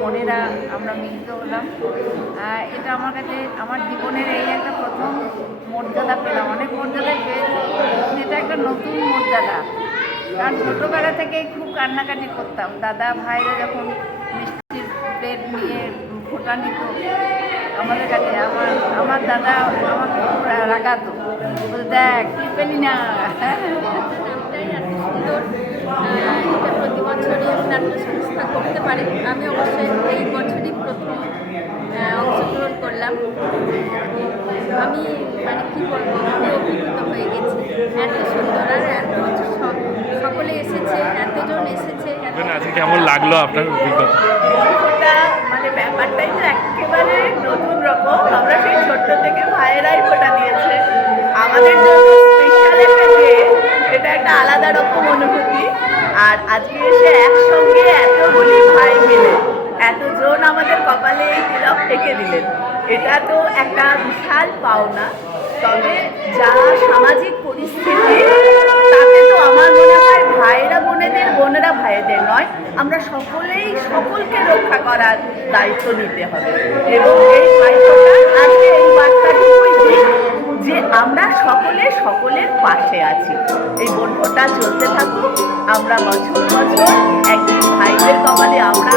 বোনেরা আমরা মিলিত হলাম। এটা আমার কাছে আমার জীবনের এই একটা প্রথম মর্যাদা পেলাম। অনেক মর্যাদায় পেয়েছি, এটা একটা নতুন মর্যাদা। কারণ ছোটোবেলা থেকেই খুব কান্নাকাটি করতাম। দাদা ভাইরা যখন মিষ্টির প্লেট নিয়ে ফোটা নিত আমাদের কাছে, আমার দাদা আমাকে খুব রাগাতো, দেখ কি পেলি না। এটা প্রতি বছরই নাট্য সংস্থা করতে পারে। আমি অবশ্যই এই বছরই প্রথম অংশগ্রহণ করলাম। আমি মানে কী বলবো, আমি অভিভূত হয়ে গেছি। এত সুন্দর আর এত সকলে এসেছে, এতজন এসেছে। কেমন লাগলো আপনার অভিজ্ঞতা? মানে ব্যাপারটাই তো একেবারে নতুন রকম। আমরা সেই ছোট্ট থেকে ভাইয়েরাই ফোটা দিয়েছে আমাদের জন্য স্পেশাল একটা ডে। এটা একটা আলাদা রকম অনুভূতি। আর আজকে এসে একসঙ্গে এতগুলি ভাই মিলে এতজন আমাদের কপালে এই তিলক থেকে দিলেন, এটা তো একটা বিশাল পাওনা। তবে যা সামাজিক পরিস্থিতি তাতে তো আমার মনে হয় ভাইয়েরা বোনেদের, বোনেরা ভাইদের নয়, আমরা সকলেই সকলকে রক্ষা করার দায়িত্ব নিতে হবে। এবং এই দায়িত্বটা আজকে এই বার্তাটুকুই দিই যে আমরা সকলে সকলের পাশে আছি। এই বন্যটা চলতে থাকুক, আমরা বছর বছর একদিন ভাইদের কপালে আমরা